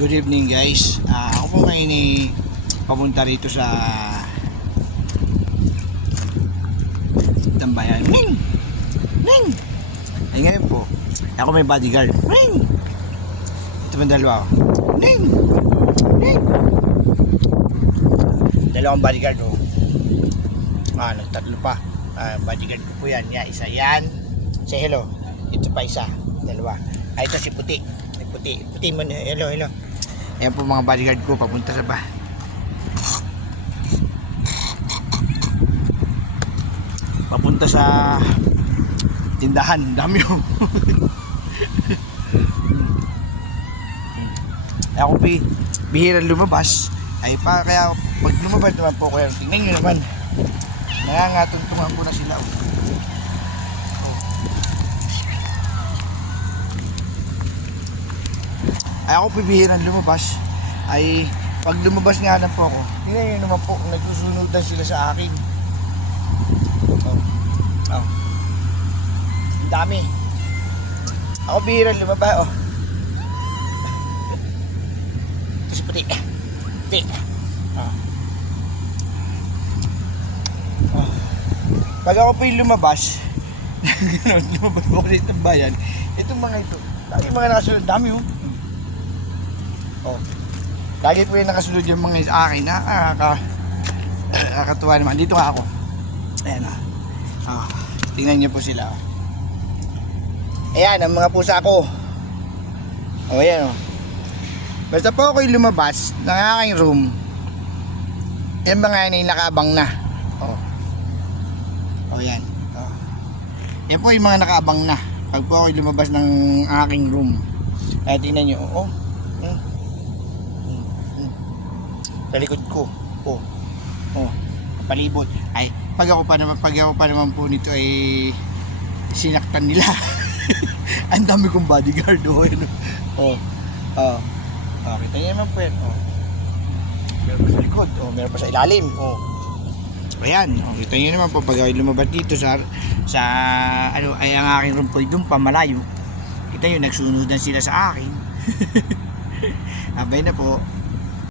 Good evening guys. Ako po ngayon ay papunta rito sa Tambayan. Ning! Ning! Ay ngayon po, ako may bodyguard. Ning! Ito man dalawa. Ning! Ning! Dalawang bodyguard oh. Nagtatlo pa. Bodyguard ko po yan. Isa yan. Say hello. Ito pa isa. Dalawa. Ito si Puti. Puti mo. Hello. Ayan po mga bodyguard ko papunta sa papunta sa tindahan. Dami yung ako bihirang lumabas ay pa kaya pag lumabas naman po kayo tingnan nyo naman nangangatuntungan po na sila ay ako bihirang lumabas ay pag lumabas nga lang po ako tingnan nyo naman po nagsusunudan sila sa akin. Ang dami. Ako bihirang lumabas ito si Puti. Pag ako po yung lumabas lumabas po ako sa bayan, itong mga ito lagi mga nakasunod, dami lagi po yung nakasunod yung mga sa akin nakakatuwa naman. Dito nga ako, ayan tingnan nyo po sila ayan ang mga pusa ko ayan basta po ako yung lumabas ng aking room yung mga yan ay nakaabang na yan yan po yung mga nakaabang na pag po ako yung lumabas ng aking room ay tingnan nyo sa likod ko palibot ay pag ako pa naman po nito ay sinaktan nila. Ang dami kong bodyguard kita niyo naman po yan meron pa sa likod meron pa sa ilalim ayan kita niyo naman po pag ako lumabas dito sa ano ay ang aking room po doon pa malayo kita nyo nagsunudan sila sa akin abay na po.